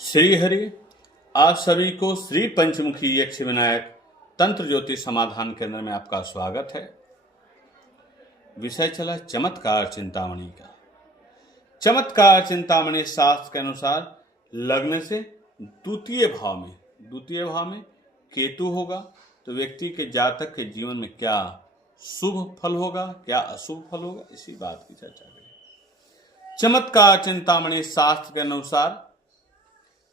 श्री हरि, आप सभी को श्री पंचमुखी यक्ष विनायक तंत्र ज्योतिष समाधान केंद्र में आपका स्वागत है। विषय चला चमत्कार चिंतामणि का। चमत्कार चिंतामणि शास्त्र के अनुसार लग्न से द्वितीय भाव में केतु होगा तो व्यक्ति के जातक के जीवन में क्या शुभ फल होगा, क्या अशुभ फल होगा, इसी बात की चर्चा करेंगे। चमत्कार चिंतामणि शास्त्र के अनुसार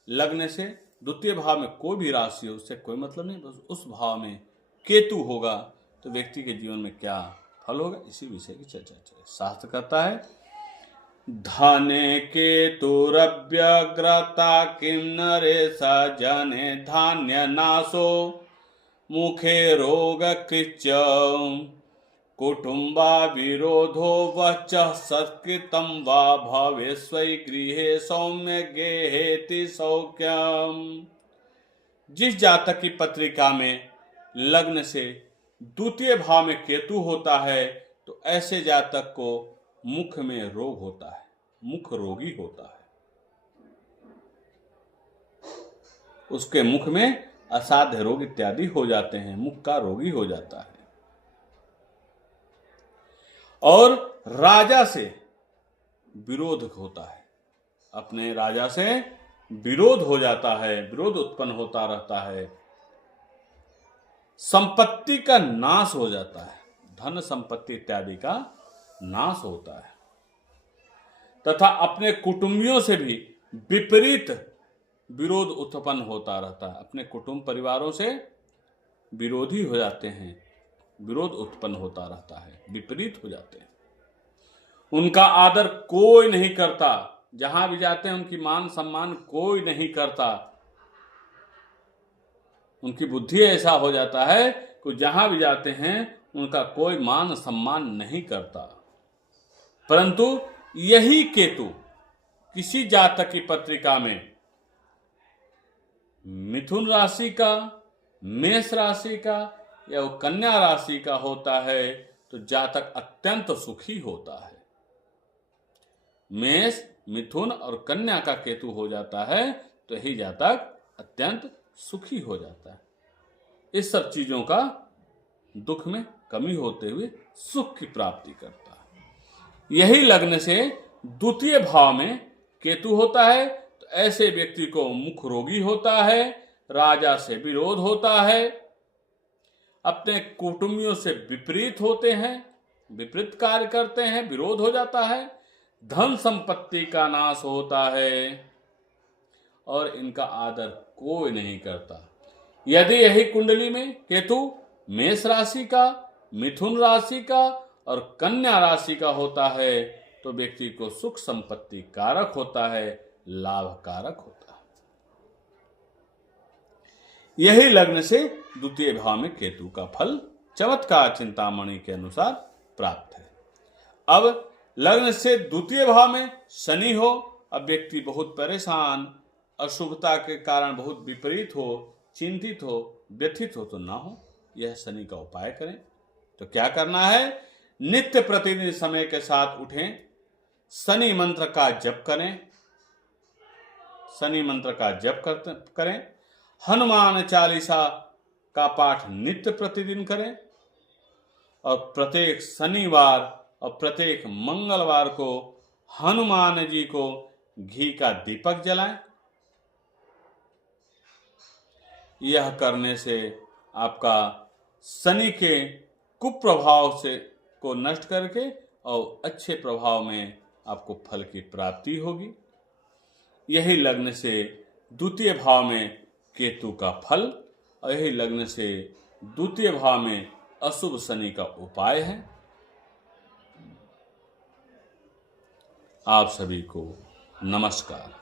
लग्न से द्वितीय भाव में कोई भी राशि हो, उससे कोई मतलब नहीं, बस उस भाव में केतु होगा तो व्यक्ति के जीवन में क्या फल होगा, इसी विषय की चर्चा चले। शास्त्र कहता है, धने केतुरव्यग्रता किम नरेश जने धान्य नाशो मुखे रोग कृच्च कुटुंबा विरोधो वच सत्कृतं वा भवेस्वै गृहे सौम्य गेहेति सौख्यम। जिस जातक की पत्रिका में लग्न से द्वितीय भाव में केतु होता है तो ऐसे जातक को मुख में रोग होता है, मुख रोगी होता है। उसके मुख में असाध्य रोग इत्यादि हो जाते हैं, मुख का रोगी हो जाता है। और राजा से विरोध होता है, अपने राजा से विरोध हो जाता है, विरोध उत्पन्न होता रहता है। संपत्ति का नाश हो जाता है, धन संपत्ति इत्यादि का नाश होता है। तथा अपने कुटुंबियों से भी विपरीत विरोध उत्पन्न होता रहता है। अपने कुटुंब परिवारों से विरोधी हो जाते हैं, विरोध उत्पन्न होता रहता है, विपरीत हो जाते हैं। उनका आदर कोई नहीं करता, जहां भी जाते हैं उनकी मान सम्मान कोई नहीं करता। उनकी बुद्धि ऐसा हो जाता है कि जहां भी जाते हैं उनका कोई मान सम्मान नहीं करता। परंतु यही केतु किसी जातक की पत्रिका में मिथुन राशि का, मेष राशि का या वो कन्या राशि का होता है तो जातक अत्यंत सुखी होता है। मेष, मिथुन और कन्या का केतु हो जाता है तो यही जातक अत्यंत सुखी हो जाता है। इस सब चीजों का दुख में कमी होते हुए सुख की प्राप्ति करता है। यही लग्न से द्वितीय भाव में केतु होता है तो ऐसे व्यक्ति को मुख रोगी होता है, राजा से विरोध होता है, अपने कुटुंबियों से विपरीत होते हैं, विपरीत कार्य करते हैं, विरोध हो जाता है, धन संपत्ति का नाश होता है और इनका आदर कोई नहीं करता। यदि यही कुंडली में केतु मेष राशि का, मिथुन राशि का और कन्या राशि का होता है तो व्यक्ति को सुख संपत्ति कारक होता है, लाभ कारक होता है। यही लग्न से द्वितीय भाव में केतु का फल चमत्कार चिंतामणि के अनुसार प्राप्त है। अब लग्न से द्वितीय भाव में शनि हो, अब व्यक्ति बहुत परेशान, अशुभता के कारण बहुत विपरीत हो, चिंतित हो, व्यथित हो तो ना हो। यह शनि का उपाय करें। तो क्या करना है, नित्य प्रतिदिन समय के साथ उठें, शनि मंत्र का जप करें, शनि मंत्र का जप करें, हनुमान चालीसा का पाठ नित्य प्रतिदिन करें और प्रत्येक शनिवार और प्रत्येक मंगलवार को हनुमान जी को घी का दीपक जलाएं। यह करने से आपका शनि के कुप्रभाव से को नष्ट करके और अच्छे प्रभाव में आपको फल की प्राप्ति होगी। यही लग्न से द्वितीय भाव में केतु का फल और यही लग्न से द्वितीय भाव में अशुभ शनि का उपाय है। आप सभी को नमस्कार।